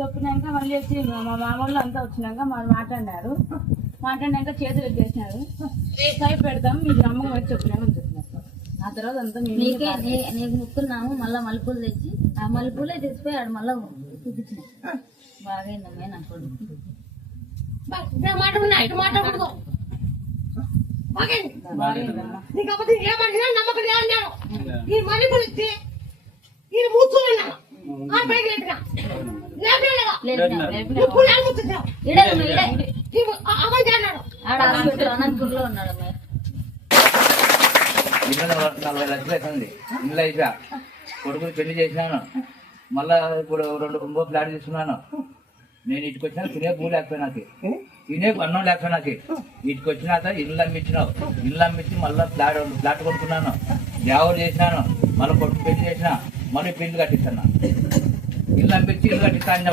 చెప్పినాక మళ్ళీ వచ్చి మా మామూలు అంతా వచ్చినాక మాట్లాడినారు. మాట్లాడినాక చేతులు ఎత్తేసినారు. రేపు పెడతాం మీకు నమ్మకం వచ్చి చెప్పినామని చెప్పినారు. ఆ తర్వాత అంతా నీకు ముక్కున్నాము. మళ్ళీ మల్లెపూలు తెచ్చి ఆ మల్లెపూలే తెచ్చిపోయి ఆడు మళ్ళీ చూపించిన బాగైందమ్మాయి నా కొడుకు. అనంతపూర్లో ఉన్నాడు అమ్మాయి. 40 లక్షలు అవుతుంది. ఇల్లు అయిపోయా, కొడుకుని పెళ్లి చేసినాను. మళ్ళా ఇప్పుడు 2 ఫ్లాట్ తీసుకున్నాను. నేను ఇటుకు వచ్చినా తినే పూ లేకపోయి నాకు, తినే అన్నం లేకపోయి నాకు. ఇటుకు వచ్చినాక ఇల్లు అమ్మించినావు. ఇల్లు అమ్మించి మళ్ళీ ఫ్లాట్ కొనుక్కున్నాను. జావర్ చేసినాను. మళ్ళీ కొడుకు పెళ్లి చేసిన, మళ్ళీ పెళ్లి కట్టిస్తాను. ఇల్లు అమ్మించి ఇల్లు కట్టిస్తాను.